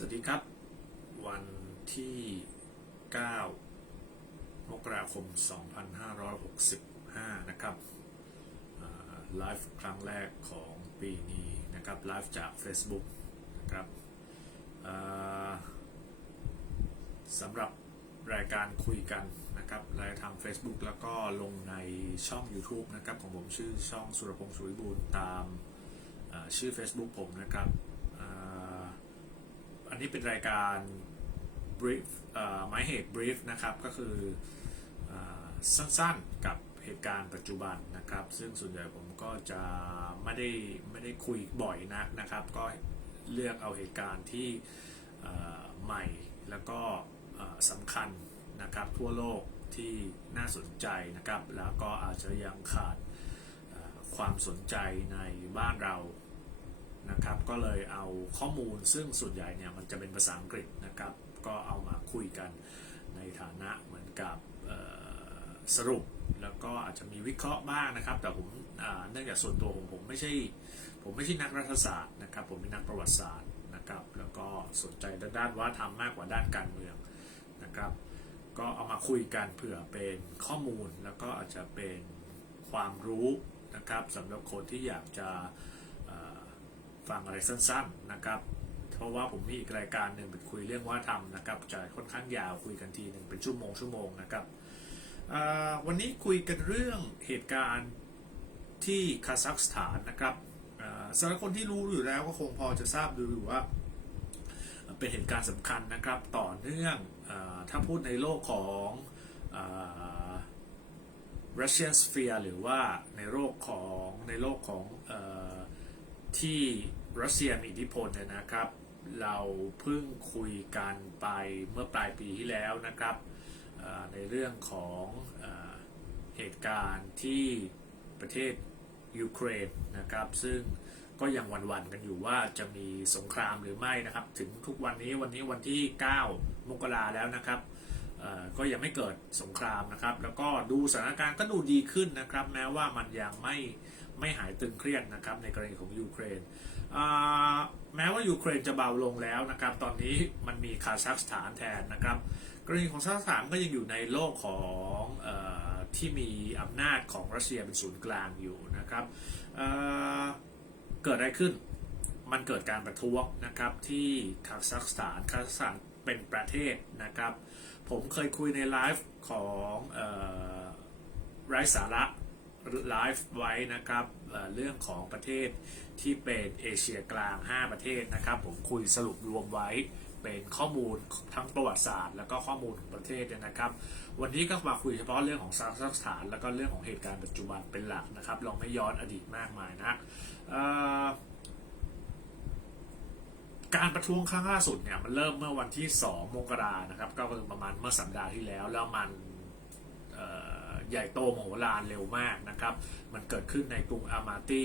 สวัสดีครับ วันที่ 9 มกราคม 2565 นะครับไลฟ์ครั้งแรกของปีนี้นะครับไลฟ์จาก Facebook นะครับสำหรับรายการคุยกันนะครับรายทาง Facebook แล้วก็ลงในช่อง YouTube นะครับ ของผมชื่อช่องสุรพงศ์สุริบูรณ์ตามชื่อ Facebook ผมนะครับ นนี้เป็นรายการ brief หมายเหตุ brief นะครับ ก็คืออสั้นๆกับเหตุการณ์ปัจจุบันนะครับ ซึ่งส่วนใหญ่ผมก็จะไม่ได้ไม่ได้คุยบ่อยนักนะครับ ก็เลือกเอาเหตุการณ์ที่ใหม่แล้วก็สำคัญนะครับทั่วโลกที่น่าสนใจนะครับ แล้วก็อาจจะยังขาดความสนใจในบ้านเรา นะครับ ก็เลยเอาข้อมูลซึ่งส่วนใหญ่เนี่ยมันจะเป็นภาษาอังกฤษนะครับ ก็เอามาคุยกันในฐานะเหมือนกับสรุปแล้วก็อาจจะมีวิเคราะห์บ้างนะครับ แต่ผมเนื่องจากส่วนตัวผมผมไม่ใช่ผมไม่ใช่นักรัฐศาสตร์นะครับ ผมเป็นนักประวัติศาสตร์นะครับ แล้วก็สนใจด้านวัฒนธรรมมากกว่าด้านการเมืองนะครับ ก็เอามาคุยกันเผื่อเป็นข้อมูลแล้วก็อาจจะเป็นความรู้นะครับสำหรับคนที่อยากจะ ฟังอะไรสั้นๆนะครับเพราะว่าผมมีอีกรายการหนึ่งเป็นคุยเรื่องว่าทำนะครับจะค่อนข้างยาวคุยกันทีหนึ่งเป็นชั่วโมงชั่วโมงนะครับวันนี้คุยกันเรื่องเหตุการณ์ที่คาซัคสถานนะครับสำหรับคนที่รู้อยู่แล้วก็คงพอจะทราบดูอยู่ว่าเป็นเหตุการณ์สำคัญนะครับต่อเนื่องอถ้าพูดในโลกของอ Russian sphere หรือว่าในโลกของในโลกของอที่ รัสเซียมีอิทธิพลเนี่ยนะครับ เราเพิ่งคุยกันไปเมื่อปลายปีที่แล้วนะครับ ในเรื่องของเหตุการณ์ที่ประเทศยูเครนนะครับ ซึ่งก็ยังหวันๆกันอยู่ว่าจะมีสงครามหรือไม่นะครับ ถึงทุกวันนี้วันนี้วันที่ 9 มกราแล้วนะครับ ก็ยังไม่เกิดสงครามนะครับ แล้วก็ดูสถานการณ์ก็ดูดีขึ้นนะครับ แม้ว่ามันยังไม่ไม่หายตึงเครียดนะครับในกรณีของยูเครนแม้ว่ายูเครนจะเบาลงแล้วนะครับ ตอนนี้มันมีคาซัคสถานแทนนะครับ กรณีของคาซัคสถานก็ยังอยู่ในโลกของออที่มีอำนาจของรัสเซียเป็นศูนย์กลางอยู่นะครับเเกิดอะไรขึ้น มันเกิดการประท้วงนะครับที่คาซัคสถานคาซัคสถานเป็นประเทศนะครับ ผมเคยคุยในไลฟ์ของออไร้สาระไลฟ์ไว้นะครับเเรื่องของประเทศที่เป็นเอเชียกลาง 5 ประเทศนะครับ ผมคุยสรุปรวมไว้เป็นข้อมูลทั้งประวัติศาสตร์ แล้วก็ข้อมูลของประเทศเนี่ยนะครับ วันนี้ก็มาคุยเฉพาะเรื่องของซาซัคสถาน แล้วก็เรื่องของเหตุการณ์ปัจจุบันเป็นหลักนะครับเราไม่ย้อนอดีตมากมายนะเอ่อ การประท้วงครั้งล่าสุดเนี่ยมันเริ่มเมื่อวันที่ 2 มกรานะครับ ก็คือประมาณเมื่อสัปดาห์ที่แล้ว แล้วมันใหญ่โตมโหฬารเร็วมากนะครับ มันเกิดขึ้นในกรุงอามาตี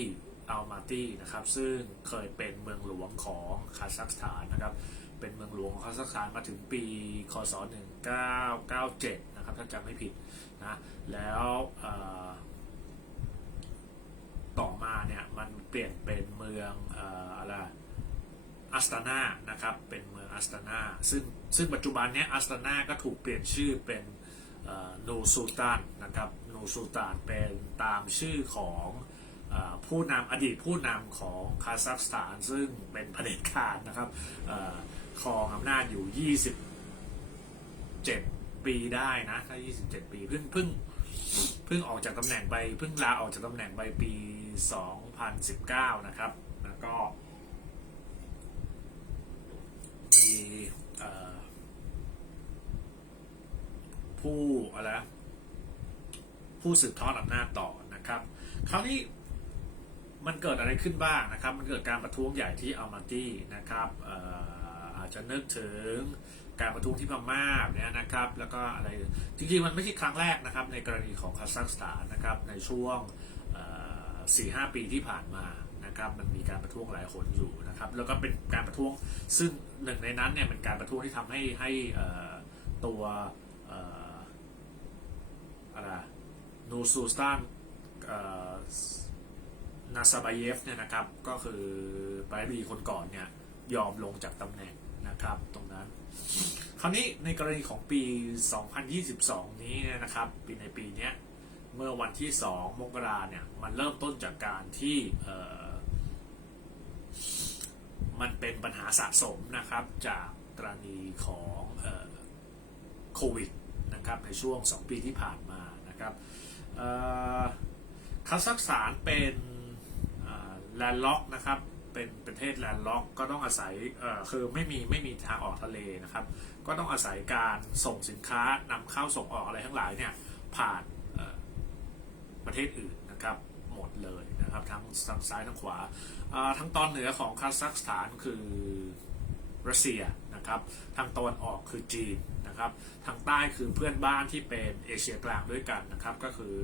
อัลมาตีนะครับ ซึ่งเคยเป็นเมืองหลวงของคาซัคสถานนะครับ เป็นเมืองหลวงของคาซัคสถานมาถึงปี คศ 1997 นะครับ ถ้าจำไม่ผิดนะ แล้วต่อมาเนี่ยมันเปลี่ยนเป็นเมืองอออะไร อัสตานานะครับเป็นเมืองอัสตานาซึ่งซึ่งปัจจุบันนี้อัสตานาก็ถูกเปลี่ยนชื่อเป็นนูซูตานนะครับนูซูตานเป็นตามชื่อของผู้นำอดีตผู้นำของคาซัคสถานซึ่งเป็นเผด็จการนะครับครองอำนาจอยู่ 27 ปีได้นะถ้า27 ปีเพิ่งเพิ่งเพิ่งออกจากตำแหน่งไปเพิ่งลาออกจากตำแหน่งไปปี 2019 นะครับแล้วก็ มีเอ่อ ผู้อะไรผู้สืบทอดอำนาจต่อนะครับ คราวนี้มันเกิดอะไรขึ้นบ้างนะครับ มันเกิดการประท้วงใหญ่ที่อัลมาตี้นะครับเอ่ออาจจะนึกถึงการประท้วงที่พม่าเนี่ยนะครับ แล้วก็อะไรจริงๆมันไม่ใช่ครั้งแรกนะครับ ในกรณีของคาซัคสถานนะครับในช่วงสี่ห้าปีที่ผ่านมา นะครับมันมีการประท้วงหลายคนอยู่นะครับแล้วก็เป็นการประท้วงซึ่งหนึ่งในนั้นเนี่ยเป็นการประท้วงที่ทำให้ให้ตัวอออะไรนูซูสตันนาซาบายเยฟเนี่ยนะครับก็คือปรายบีคนก่อนเนี่ยยอมลงจากตำแหน่งนะครับตรงนั้น คราวนี้ในกรณีของปี 2022 นี้เนี่ยนะครับปีในปีเนี้ยเมื่อวันที่ 2 มกราเนี่ยมันเริ่มต้นจากการที่เมันเป็นปัญหาสะสมนะครับจากกรณีของโควิดนะครับในช่วง 2 ปีที่ผ่านมานะครับเอ่อคาซัคสถานเป็นแลนด์ล็อกนะครับเป็นประเทศแลนด์ล็อกก็ต้องอาศัยคือไม่มีไม่มีทางออกทะเลนะครับ ก็ต้องอาศัยการส่งสินค้านำเข้าส่งออกอะไรทั้งหลายเนี่ยผ่านประเทศอื่นนะครับ หมดเลยนะครับทั้งทั้งซ้ายทั้งขวาอ่าทั้งตอนเหนือของคาซัคสถานคือรัสเซียนะครับทางตะวันออกคือจีนนะครับทางใต้คือเพื่อนบ้านที่เป็นเอเชียกลางด้วยกันนะครับก็คือ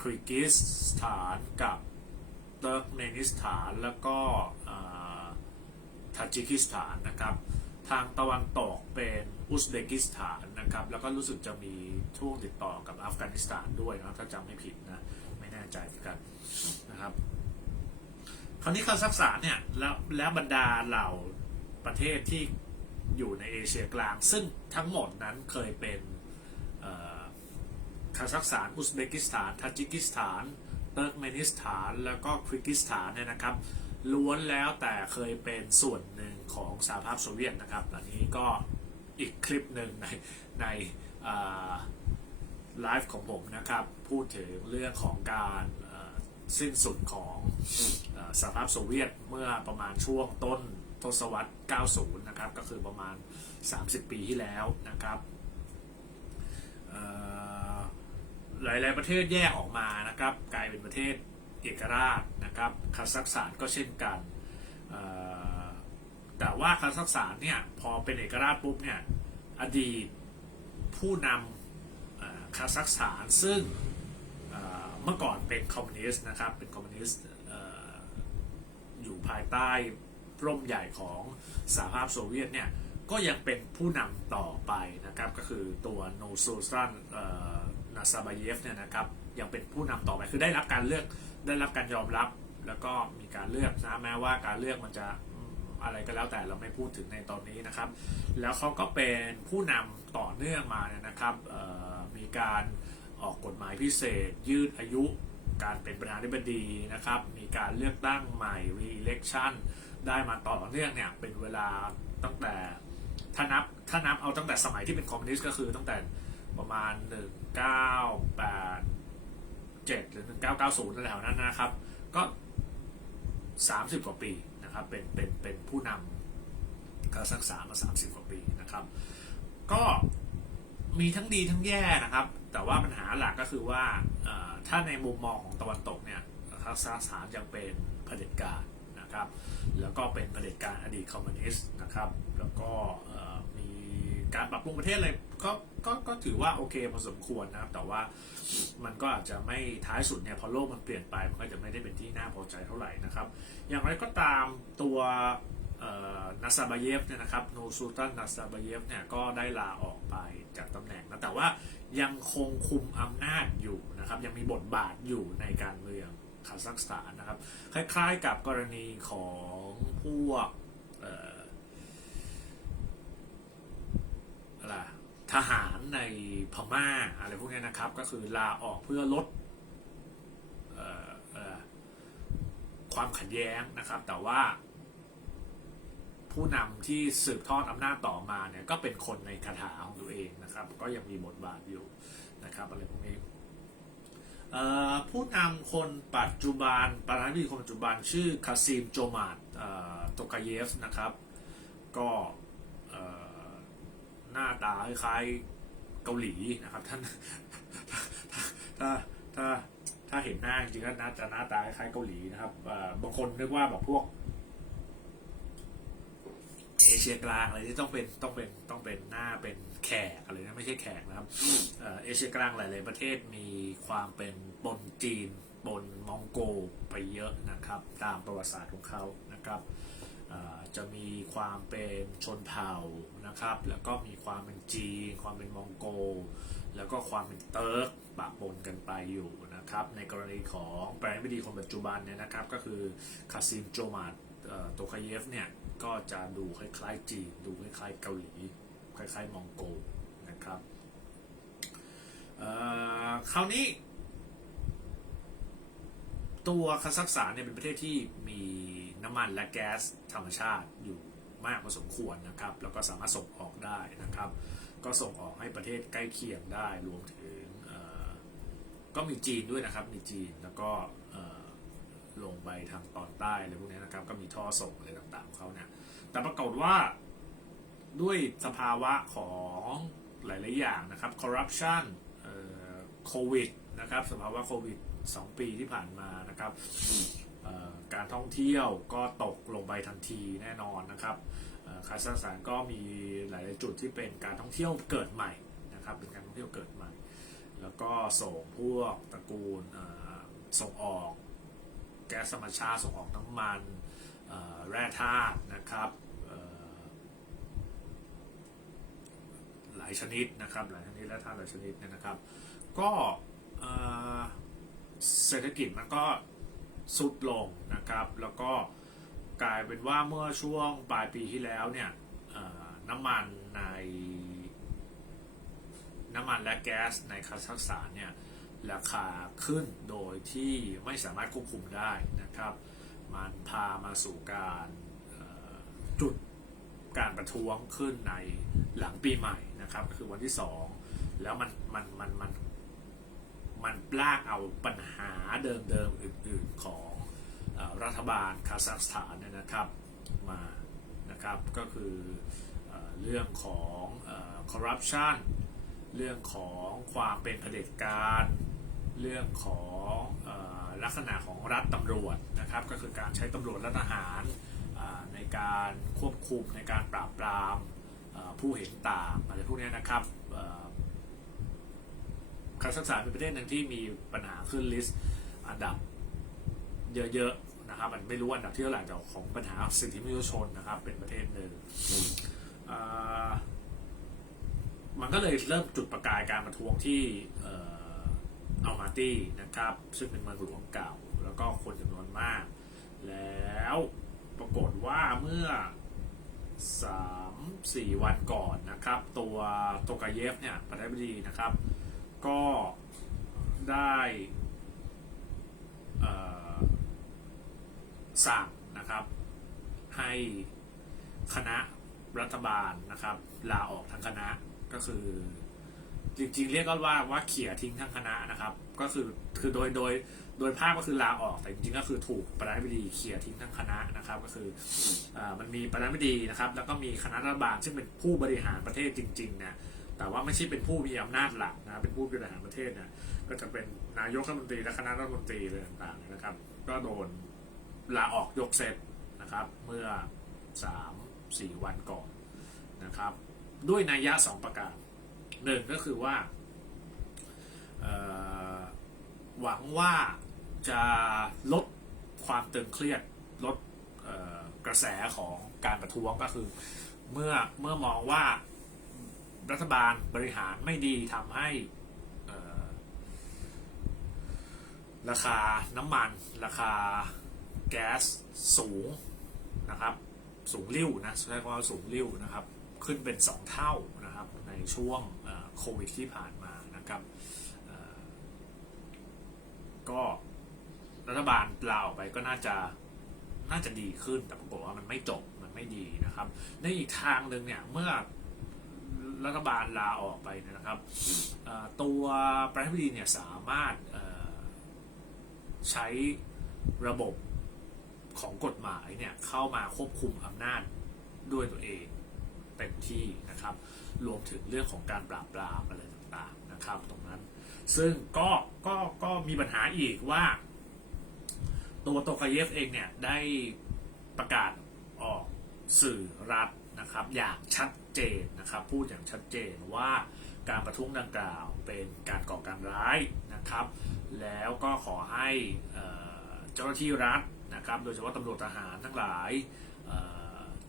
คริกิสถานกับเติร์กเมนิสถานแล้วก็ทาจิกิสถานนะครับทางตะวันตกเป็นอุซเบกิสถานนะครับแล้วก็รู้สึกจะมีช่วงติดต่อกับอัฟกานิสถานด้วยนะครับถ้าจำไม่ผิดนะ น่ใจเหมือนกันนะครับ คราวนี้คาซัคสถานเนี่ยแล้วแล้วบรรดาเหล่าประเทศที่อยู่ในเอเชียกลาง ซึ่งทั้งหมดนั้นเคยเป็นคาซัคสถานอุซเบกิสถานทาจิกิสถานเติร์กเมนิสถาน แล้วก็คริกิสถานเนี่ยนะครับล้วนแล้วแต่เคยเป็นส่วนหนึ่งของสหภาพโซเวียตนะครับ อันนี้ก็อีกคลิปหนึ่งในใน ไลฟ์ของผมนะครับ พูดถึงเรื่องของการสิ้นสุดของอสหภาพโซเวียตเมื่อประมาณช่วงต้นทศวรรษ 90 นะครับ ก็คือประมาณ 30 ปีที่แล้วนะครับหลาย ๆ ประเทศแยกออกมานะครับ กลายเป็นประเทศเอกราชนะครับคาซัคสถานก็เช่นกัน แต่ว่าคาซัคสถานเนี่ยพอเป็นเอกราชปุ๊บเนี่ยอดีตผู้นำ คาซัคสถานซึ่งเมื่อก่อนเป็นคอมมิวนิสต์นะครับ เป็นคอมมิวนิสต์เอ่ออยู่ภายใต้ร่มใหญ่ของสหภาพโซเวียตเนี่ย ก็ยังเป็นผู้นำต่อไปนะครับ ก็คือตัวโนซูซันนาซาบาเยฟเนี่ยนะครับ ยังเป็นผู้นำต่อไป คือได้รับการเลือก ได้รับการยอมรับ แล้วก็มีการเลือกนะ แม้ว่าการเลือกมันจะ อะไรก็แล้วแต่เราไม่พูดถึงในตอนนี้นะครับ แล้วเขาก็เป็นผู้นำต่อเนื่องมาเนี่ยนะครับมีการออกกฎหมายพิเศษ ยืดอายุการเป็นประธานาธิบดีนะครับ มีการเลือกตั้งใหม่ re-election ได้มาต่อเนื่องเนี่ยเป็นเวลาตั้งแต่ถ้านับถ้านับเอาตั้งแต่สมัยที่เป็นคอมมิวนิสต์ก็คือตั้งแต่ประมาณ 198 7 หรือ 1990นั่นแถวนั้นนะครับ ก็ 30 กว่าปี นะครับเป็นเป็นเป็นผู้นำการศึกษามา 30 กว่าปีนะครับ ก็มีทั้งดีทั้งแย่นะครับ แต่ว่าปัญหาหลักก็คือว่าถ้าในมุมมองของตะวันตกเนี่ยคาซัคสถานยังเป็นเผด็จการนะครับ แล้วก็เป็นเผด็จการอดีตคอมมิวนิสต์นะครับ แล้วก็เการปรับปรุงประเทศอะไรก็ก็ก็ถือว่าโอเคพอสมควรนะครับ แต่ว่ามันก็อาจจะไม่ท้ายสุดเนี่ยพอโลกมันเปลี่ยนไปมันก็จะไม่ได้เป็นที่น่าพอใจเท่าไหร่นะครับ อย่างไรก็ตามตัวนาซาบาเยฟเนี่ยนะครับโนซูตันนาซาบาเยฟเนี่ยก็ได้ลาออกไปจากตำแหน่งนะแต่ว่ายังคงคุมอำนาจอยู่นะครับยังมีบทบาทอยู่ในการเมืองคาซัคสถานนะครับ คล้ายๆกับกรณีของพวกเอ่อ อะไรทหารในพม่าอะไรพวกนี้นะครับ ก็คือลาออกเพื่อลดออความขัดแย้งนะครับ แต่ว่าผู้นำที่สืบทอดอำนาจต่อมาเนี่ยก็เป็นคนในคาถาของตัวเองนะครับ ก็ยังมีบทบาทอยู่นะครับอะไรพวกนี้ผู้นำคนปัจจุบันประธานาธิบดีคนปัจจุบันชื่อคาซิมโจมาดเอ่อโตกาเยฟนะครับ ก็ น้าตาคล้ายเกาหลีนะครับท่านถ้าถ้าถ้าเห็นหน้าจริงๆก็น่าจะหน้าตาคล้ายเกาหลีนะครับบางคนนึกว่าแบบพวกเอเชียกลางอะไรที่ต้องเป็นต้องเป็นต้องเป็นหน้าเป็นแขกอะไรนะไม่ใช่แขกนะครับเอเชียกลางหลาย ๆ ประเทศมีความเป็นปนจีนปนมองโกไปเยอะนะครับ ตามประวัติศาสตร์ของเขานะครับ จะมีความเป็นชนเผ่านะครับ แล้วก็มีความเป็นจีนความเป็นมองโก แล้วก็ความเป็นเติร์กปะปนกันไปอยู่นะครับ ในกรณีของประธานาธิบดีคนปัจจุบันเนี่ยนะครับ ก็คือคาซิมโจมาดเอ่อโตคาเยฟเนี่ย ก็จะดูคล้ายๆจีน ดูคล้ายๆเกาหลี คล้ายๆมองโกนะครับคราวนี้ ตัวคาซัคสถานเนี่ยเป็นประเทศที่มี น้ำมันและแก๊สธรรมชาติอยู่มากพอสมควรนะครับ แล้วก็สามารถส่งออกได้นะครับ ก็ส่งออกให้ประเทศใกล้เคียงได้รวมถึงก็มีจีนด้วยนะครับ มีจีนแล้วก็ลงไปทางตอนใต้อะไรพวกนี้นะครับ ก็มีท่อส่งอะไรต่างๆของเขาเนี่ยแต่ปรากฏว่าด้วยสภาวะของหลายๆอย่างนะครับคอร์รัปชันโควิดนะครับ สภาวะโควิด 2 ปีที่ผ่านมานะครับ การท่องเที่ยวก็ตกลงไปทันทีแน่นอนนะครับคาซัคสถานก็มีหลายจุดที่เป็นการท่องเที่ยวเกิดใหม่นะครับเป็นการท่องเที่ยวเกิดใหม่ แล้วก็ส่งพวกตระกูลส่งออก แก๊สธรรมชาติส่งออกน้ำมันแร่ธาตุนะครับหลายชนิดนะครับหลายชนิดแร่ธาตุหลายชนิดเนี่ยนะครับ ก็เศรษฐกิจมันก็ สุดลงนะครับ แล้วก็กลายเป็นว่าเมื่อช่วงปลายปีที่แล้วเนี่ยน้ำมันในน้ำมันและแก๊สในคาซัคสถานเนี่ยราคาขึ้นโดยที่ไม่สามารถควบคุมได้นะครับ มันพามาสู่การจุดการประท้วงขึ้นในหลังปีใหม่นะครับคือวันที่สองแล้วมันมันมันมัน มันลากเอาปัญหาเดิมๆอื่นๆของอรัฐบาลคาซัคสถานนะครับมานะครับก็คือเอเรื่องของคอร์รัปชันเรื่องของความเป็นเผด็จการ เรื่องของอลักษณะของรัฐตำรวจนะครับ ก็คือการใช้ตำรวจและทหารในการควบคุมในการปราบปรามผู้เห็นต่างอะไรพวกนี้นะครับ คาซัคสถานเป็นประเทศหนึ่งที่มีปัญหาขึ้นลิสต์อันดับเยอะๆนะครับ มันไม่รู้อันดับที่เท่าไหร่แต่ของปัญหาสิทธิมนุษยชนนะครับ เป็นประเทศหนึ่งอ่ามันก็เลยเริ่มจุดประกายการประท้วงที่เอ่ออัลมาตี้นะครับ ซึ่งเป็นเมืองหลวงเก่า แล้วก็คนจำนวนมาก แล้วปรากฏว่าเมื่อ3 4วันก่อนนะครับ ตัวโตกาเยฟเนี่ยประธานาธิบดีนะครับ ก็ได้สั่งนะครับ ให้คณะรัฐบาลนะครับ ลาออกทั้งคณะก็คือ จริงๆ เรียกก็ว่าว่าเขี่ยทิ้งทั้งคณะนะครับ ก็คือคือโดยโดยโดยภาพก็คือลาออกแต่จริงๆก็คือถูกประธานาธิบดีเขี่ยทิ้งทั้งคณะนะครับ ก็คืออมันมีประธานาธิบดีนะครับ แล้วก็มีคณะรัฐบาลซึ่งเป็นผู้บริหารประเทศจริงๆเนะ แต่ว่าไม่ใช่เป็นผู้มีอำนาจหลักนะเป็นผู้บริหารประเทศนะก็จะเป็นนายกรัฐมนตรีและคณะรัฐมนตรีอะไรต่างๆนะครับ ก็โดนลาออกยกเซตนะครับ เมื่อสามสี่วันก่อนนะครับ ด้วยนัยยะสองประการหนึ่งก็คือว่าหวังว่าจะลดความตึงเครียดลดกระแสของการประท้วงก็คือ เมื่อเมื่อมองว่า รัฐบาลบริหารไม่ดีทำให้ราคาน้ำมัน ราคาแก๊สสูงนะครับ สูงริ้วนะใช้คำว่าสูงริ้วนะครับ ขึ้นเป็น 2 เท่านะครับในช่วงโควิดที่ผ่านมานะครับก็รัฐบาลลาออกไปก็น่าจะน่าจะดีขึ้นแต่ปรากฏว่ามันไม่จบมันไม่ดีนะครับ ในอีกทางหนึ่งเนี่ยเมื่อ รัฐบาลลาออกไปนะครับตัวประธานาธิบดีเนี่ยสามารถใช้ระบบของกฎหมายเนี่ยเข้ามาควบคุมอำนาจด้วยตัวเองเต็มที่นะครับ รวมถึงเรื่องของการปราบปรามอะไรต่างๆนะครับ ตรงนั้น ซึ่งก็ก็ก็มีปัญหาอีกว่า ตัวโตคาเยฟเองเนี่ยได้ประกาศ สื่อรัฐนะครับอย่างชัดเจนนะครับพูดอย่างชัดเจนว่าการประท้วงดังกล่าวเป็นการก่อการร้ายนะครับ แล้วก็ขอให้เจ้าหน้าที่รัฐนะครับ โดยเฉพาะตำรวจทหารทั้งหลาย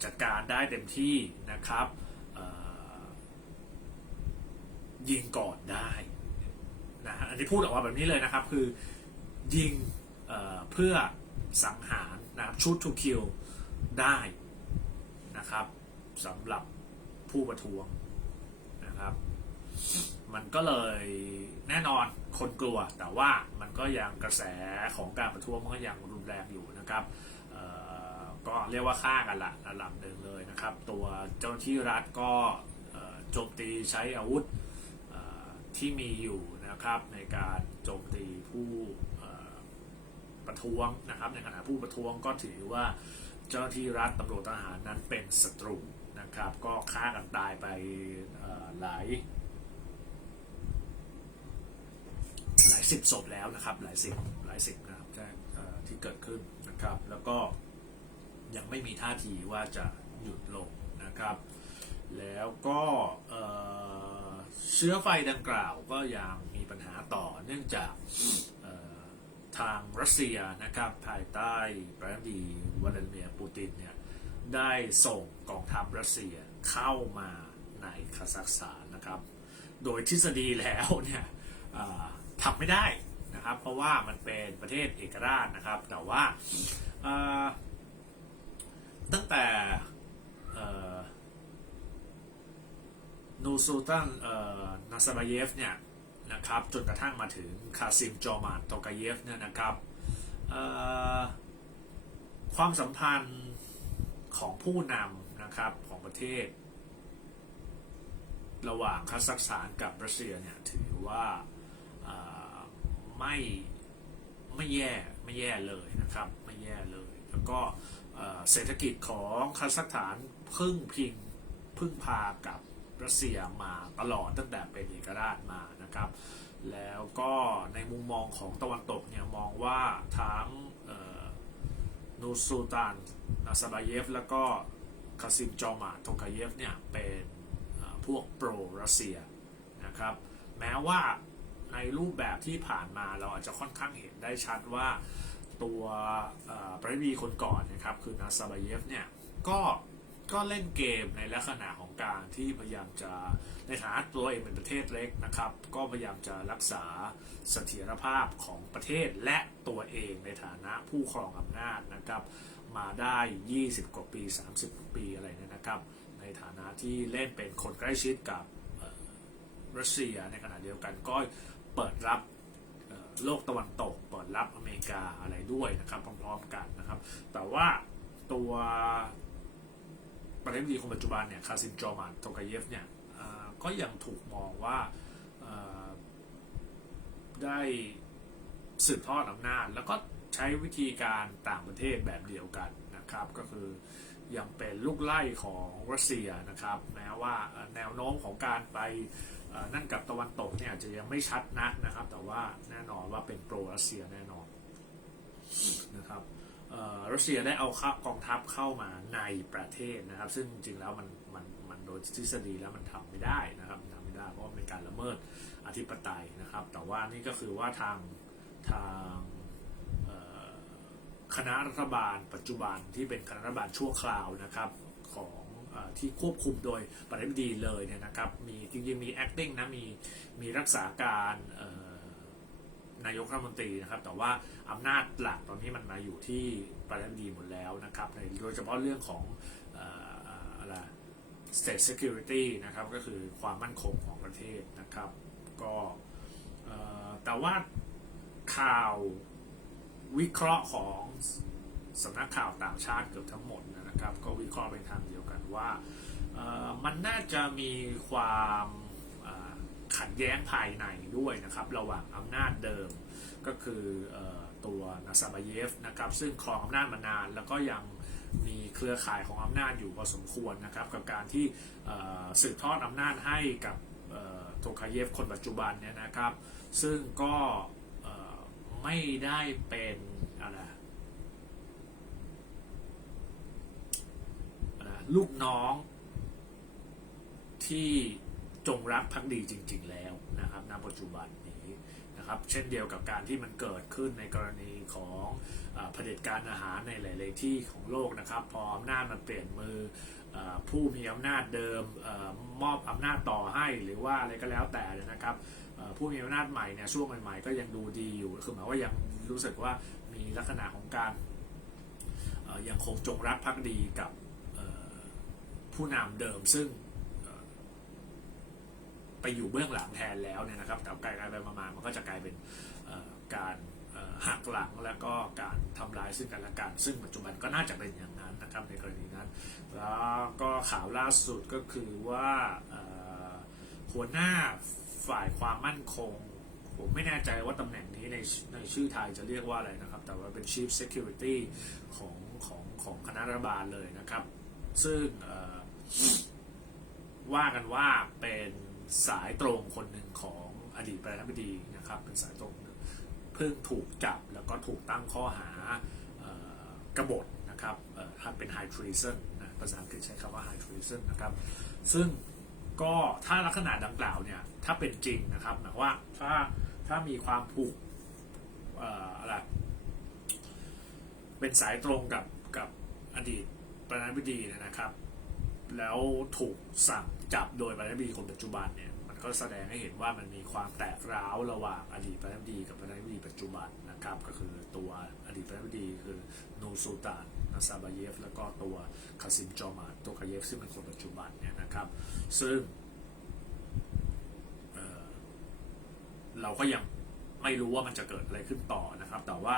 จัดการได้เต็มที่นะครับยิงก่อนได้นะฮะอันนี้พูดออกมาแบบนี้เลยนะครับ คือยิงเอเพื่อสังหารนะครับชุด to kill ได้ นะครับสำหรับผู้ประท้วงนะครับ มันก็เลยแน่นอนคนกลัว แต่ว่ามันก็ยังกระแสของการประท้วงมันก็ยังรุนแรงอยู่นะครับก็เรียกว่าฆ่ากันละระดับหนึ่งเลยนะครับ ตัวเจ้าหน้าที่รัฐก็โจมตีใช้อาวุธที่มีอยู่นะครับในการโจมตีผู้ประท้วงนะครับ ในขณะผู้ประท้วงก็ถือว่า เจ้าหน้าที่รัฐตำรวจทหารนั้นเป็นศัตรูนะครับ ก็ฆ่ากันตายไปหลายหลายสิบศพแล้วนะครับ หลายสิบหลายสิบนะครับที่เกิดขึ้นนะครับ แล้วก็ยังไม่มีท่าทีว่าจะหยุดลงนะครับ แล้วก็เชื้อไฟดังกล่าวก็ยังมีปัญหาต่อเนื่องจาก ทางรัสเซียนะครับภายใต้ประธานาธิบดีวลาดิเมียร์ปูตินเนี่ยได้ส่งกองทัพรัสเซียเข้ามาในคาซัคสถานนะครับ โดยทฤษฎีแล้วเนี่ยทำไม่ได้นะครับ เพราะว่ามันเป็นประเทศเอกราชนะครับ แต่ว่าตั้งแต่นูซูตันนาซาบาเยฟเนี่ย นะครับจนกระทั่งมาถึงคาซิมจอมานโตกาเยฟเนี่ยนะครับความสัมพันธ์ของผู้นำนะครับของประเทศ ระหว่างคาซัคสถานกับรัสเซียเนี่ยถือว่าไม่ไม่แย่ไม่แย่เลยนะครับไม่แย่เลย แล้วก็เอ่อเศรษฐกิจของคาซัคสถานพึ่งพิงพึ่งพากับรัสเซียมาตลอดตั้งแต่เป็นเอกราชมา นะครับ แล้วก็ในมุมมองของตะวันตกเนี่ยมองว่าทั้งนูซูตานนาซาบาเยฟ แล้วก็คาซิมจอมาโทกาเยฟเนี่ยเป็นพวกโปรรัสเซียนะครับ แม้ว่าในรูปแบบที่ผ่านมาเราอาจจะค่อนข้างเห็นได้ชัดว่าตัวประธานาธิบดีคนก่อนนะครับ คือนาซาบาเยฟเนี่ยก็ ก็เล่นเกมในลักษณะของการที่พยายามจะในฐานะตัวเองเป็นประเทศเล็กนะครับ ก็พยายามจะรักษาเสถียรภาพของประเทศและตัวเองในฐานะผู้ครองอำนาจนะครับ มาได้ 20 กว่าปี 30 ปีอะไรเนี่ยนะครับ ในฐานะที่เล่นเป็นคนใกล้ชิดกับรัสเซียในขณะเดียวกันก็เปิดรับโลกตะวันตกเปิดรับอเมริกาอะไรด้วยนะครับพร้อมๆกันนะครับ แต่ว่าตัว ประธานาธิบดีคนปัจจุบันเนี่ยคาซิมจอมานโตกาเยฟเนี่ยก็ยังถูกมองว่าได้สืบทอดอำนาจ แล้วก็ใช้วิธีการต่างประเทศแบบเดียวกันนะครับ ก็คือยังเป็นลูกไล่ของรัสเซียนะครับ แม้ว่าแนวโน้มของการไปนั่นกับตะวันตกเนี่ยจะยังไม่ชัดนักนะครับ แต่ว่าแน่นอนว่าเป็นโปรรัสเซียแน่นอนนะครับ รัสเซียได้เอาข้ากองทัพเข้ามาในประเทศนะครับ ซึ่งจริงแล้วมันมันมันโดยทฤษฎีแล้วมันทำไม่ได้นะครับทำไม่ได้เพราะเป็นการละเมิดอธิปไตยนะครับ แต่ว่านี่ก็คือว่าทางทางคณะรัฐบาล ปัจจุบันที่เป็นคณะรัฐบาลชั่วคราวนะครับของอที่ควบคุมโดยประธานาธิบดีเลยเนี่ยนะครับมีจริงๆมี acting นะมีมีรักษาการเนายกรัฐมนตรีนะครับ แต่ว่าอำนาจหลักตอนนี้มันมาอยู่ที่ประธานาธิบดีหมดแล้วนะครับในโดยเฉพาะเรื่องของอะไร state security นะครับ ก็คือความมั่นคงของประเทศนะครับ ก็แต่ว่าข่าววิเคราะห์ของสำนักข่าวต่างชาติเกือบทั้งหมดนะครับ ก็วิเคราะห์เป็นทางเดียวกันว่ามันน่าจะมีความ ขัดแย้งภายในด้วยนะครับ ระหว่างอำนาจเดิมก็คืออตัวนาซาบาเยฟนะครับซึ่งครองอำนาจมานาน แล้วก็ยังมีเครือข่ายของอำนาจอยู่พอสมควรนะครับ กับการที่สืบทอดอำนาจให้กับโทคาเยฟคนปัจจุบันเนี่ยนะครับ ซึ่งก็ไม่ได้เป็นอะไรลูกน้องที่ จงรักภักดีจริง ๆ แล้วนะครับณปัจจุบันนี้นะครับ เช่นเดียวกับการที่มันเกิดขึ้นในกรณีของอเผด็จการอาหารในหลาย ๆ ที่ของโลกนะครับ พออำนาจมันเปลี่ยนมืออผู้มีอำนาจเดิมอมอบอำนาจต่อให้หรือว่าอะไรก็แล้วแต่นะครับผู้มีอำนาจใหม่เนี่ยช่วงใหม่ ๆ ก็ยังดูดีอยู่คือหมายว่ายังรู้สึกว่ามีลักษณะของการยังคงจงรักภักดีกับผู้นำเดิมซึ่ง ไปอยู่เบื้องหลังแทนแล้วเนี่ยนะครับแต่กลายไปมาๆมันก็จะกลายเป็นการหักหลังแล้วก็การทำลายซึ่งกันและกันซึ่งปัจจุบันก็น่าจะเป็นอย่างนั้นนะครับในกรณีนั้น แล้วก็ข่าวล่าสุดก็คือว่าหัวหน้าฝ่ายความมั่นคง ผมไม่แน่ใจว่าตำแหน่งนี้ในในชื่อไทยจะเรียกว่าอะไรนะครับ แต่ว่าเป็น Chief Security ของของของคณะรัฐบาลเลยนะครับ ซึ่งว่ากันว่าเป็น สายตรงคนหนึ่งของอดีตประธานาธิบดีนะครับเป็นสายตรงเพิ่งถูกจับแล้วก็ถูกตั้งข้อหากบฏนะครับเอ่อทำเป็น high treason นะภาษาอังกฤษใช้คำว่า high treason นะครับซึ่งก็ถ้าลักษณะดังกล่าวเนี่ยถ้าเป็นจริงนะครับหมายว่าถ้าถ้ามีความผูกอะไรเป็นสายตรงกับกับอดีตประธานาธิบดีนะครับ แล้วถูกสั่งจับโดยประธานาธิบดีคนปัจจุบันเนี่ยมันก็แสดงให้เห็นว่ามันมีความแตกร้าวระหว่างอดีตประธานาธิบดีกับประธานาธิบดีปัจจุบันนะครับก็คือตัวอดีตประธานาธิบดีคือนูซูตานนาซาบาเยฟ แล้วก็ตัวคาซิมจอมาโตคาเยฟซึ่งเป็นคนปัจจุบันเนี่ยนะครับ ซึ่งเเราก็ยังไม่รู้ว่ามันจะเกิดอะไรขึ้นต่อนะครับ แต่ว่า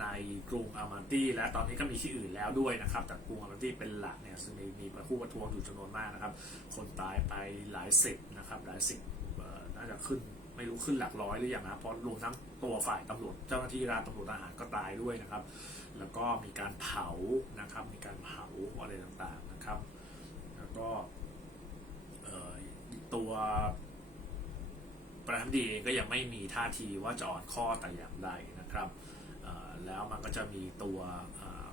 ในกรุงอามันตี้และตอนนี้ก็มีที่อื่นแล้วด้วยนะครับ แต่กรุงอามันตี้เป็นหลักเนี่ยซึ่งมีมีผู้ประท้วงอยู่จำนวนมากนะครับ คนตายไปหลายสิบนะครับหลายสิบน่าจะขึ้นไม่รู้ขึ้นหลักร้อยหรือยังนะเพราะรวมทั้งตัวฝ่ายตำรวจเจ้าหน้าที่ราชตำรวจทหารก็ตายด้วยนะครับ แล้วก็มีการเผานะครับ มีการเผาอะไรต่างๆนะครับ แล้วก็ตัวประธานาธิบดีเองก็ยังไม่มีท่าทีว่าจะอ่อนข้อแต่อย่างใดนะครับ แล้วมันก็จะมีตัว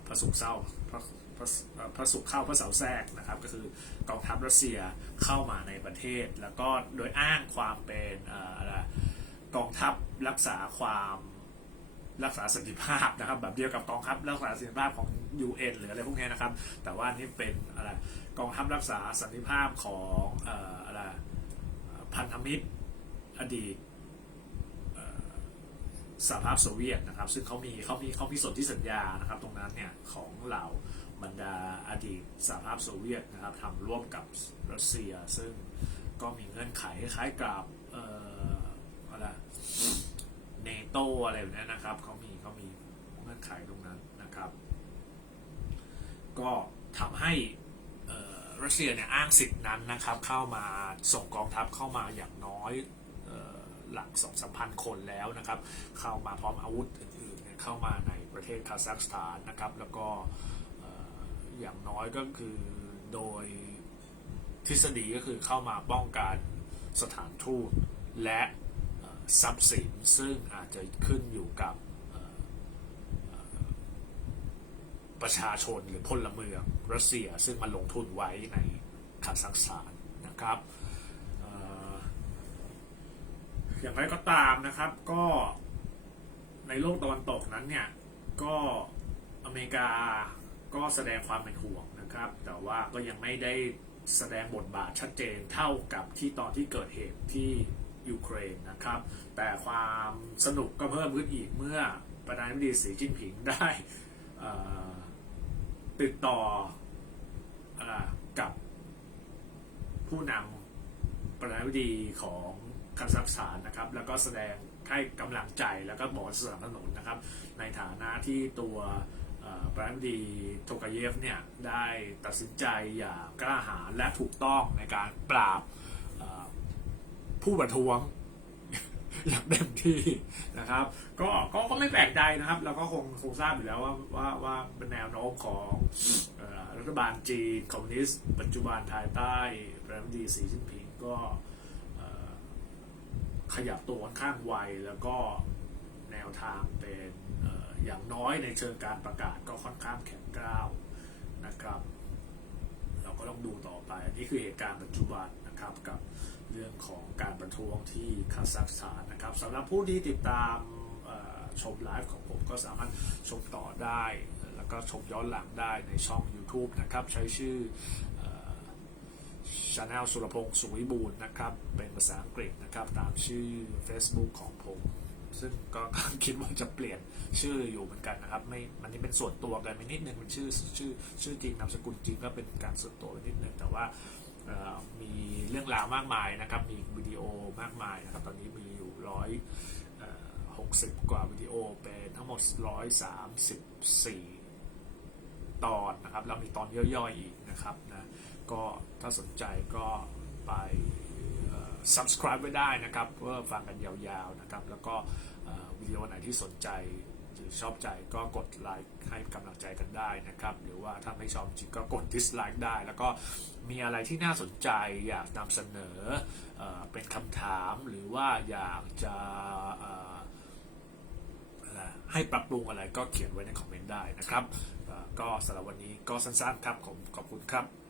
พระสุขเศร้าพระพระพระสุขเข้าพระเสาแทรกนะครับ ก็คือกองทัพรัสเซียเข้ามาในประเทศ แล้วก็โดยอ้างความเป็นอะไรกองทัพรักษาความรักษาสันติภาพนะครับ แบบเดียวกับกองทัพรักษาสันติภาพของ UN หรืออะไรพวกนี้นะครับ แต่ว่านี่เป็นอะไรกองทัพรักษาสันติภาพของอะไรพันธมิตรอดีต สหภาพโซเวียตนะครับ ซึ่งเขามีเขามีเขามีส่วนธิสัญญานะครับ ตรงนั้นเนี่ยของเหล่าบรรดาอดีตสหภาพโซเวียตนะครับทำร่วมกับรัสเซีย ซึ่งก็มีเงื่อนไขคล้ายกับเอ่ออะไรเนโตอะไรแบบนี้นะครับเขามีเขามีเงื่อนไขตรงนั้นนะครับ ก็ทำให้รัสเซียเนี่ยอ้างสิทธินั้นนะครับ เข้ามาส่งกองทัพเข้ามาอย่างน้อย หลักสองสามพันคนแล้วนะครับ เข้ามาพร้อมอาวุธอื่นๆเข้ามาในประเทศคาซัคสถานนะครับ แล้วก็อย่างน้อยก็คือโดยทฤษฎีก็คือเข้ามาป้องกันสถานทูตและทรัพย์สินซึ่งอาจจะขึ้นอยู่กับประชาชนหรือพลเมืองรัสเซีย ซึ่งมาลงทุนไว้ในคาซัคสถานนะครับเอ่อ อย่างไรก็ตามนะครับ ก็ในโลกตะวันตกนั้นเนี่ย ก็อเมริกาก็แสดงความเป็นห่วงนะครับ แต่ว่าก็ยังไม่ได้แสดงบทบาทชัดเจนเท่ากับที่ตอนที่เกิดเหตุที่ยูเครนนะครับ แต่ความสนุกก็เพิ่มขึ้นอีกเมื่อประธานาธิบดีสีจิ้นผิงได้ติดต่ออกับผู้นำประธานาธิบดีของ คาซัคสถานนะครับ แล้วก็แสดงให้กำลังใจแล้วก็บอกสนับสนุนนะครับ ในฐานะที่ตัวประธานดีโทกาเยฟเนี่ยได้ตัดสินใจอย่างกล้าหาญและถูกต้องในการปราบผู้ประท้วงอย่างเต็มที่นะครับ ก็ก็ก็ไม่แปลกใจนะครับ เราก็คงคงทราบอยู่แล้วว่าว่าว่าเป็นแนวโน้มของอรัฐบาลจีนคอมมิวนิสต์ปัจจุบันภายใต้ประธานาธิบดีสีจิ้นผิงก็ ขยับตัวค่อนข้างไวแล้วก็แนวทางเป็นอออย่างน้อยในเชิงการประกาศก็ค่อนข้างแข็งกร้าวนะครับ เราก็ต้องดูต่อไป อันนี้คือเหตุการณ์ปัจจุบันนะครับกับเรื่องของการประท้วงที่คาซัคสถานนะครับสำหรับผู้ที่ติดตามชมไลฟ์ของผมก็สามารถชมต่อได้ แล้วก็ชมย้อนหลังได้ในช่อง YouTube นะครับ ใช้ชื่อ ช anel สุรพงศ์สุวิบูลย์นะครับ เป็นภาษาอังกฤษนะครับ ตามชื่อ Facebook ของผม ซึ่งก็คิดว่าจะเปลี่ยนชื่ออยู่เหมือนกันนะครับ ไม่ มันนี่เป็นส่วนตัวกันไปนิดนึงเป็นชื่อชื่อชื่อจริงนามสกุลจริงก็เป็นการส่วนตัวไปนิดนึงแต่ว่ามีเรื่องราวมากมายนะครับ มีวิดีโอมากมายนะครับ ตอนนี้มีอยู่ร้อยหกสิบกว่าวิดีโอเป็นทั้งหมดร้อยสามสิบสี่ตอนนะครับ แล้วมีตอนย่อยๆอีกนะครับนะ ก็ถ้าสนใจก็ไป subscribe ไว้ได้นะครับเพื่อฟังกันยาวๆนะครับ แล้วก็วิดีโอไหนที่สนใจหรือชอบใจก็กดไลค์ให้กำลังใจกันได้นะครับ หรือว่าถ้าไม่ชอบจริงก็กด dislike ได้ แล้วก็มีอะไรที่น่าสนใจอยากนำเสนอเอเป็นคำถามหรือว่าอยากจะให้ปรับปรุงอะไรก็เขียนไว้ในคอมเมนต์ได้นะครับ ก็สำหรับวันนี้ก็สั้นๆครับผมขอบคุณครับ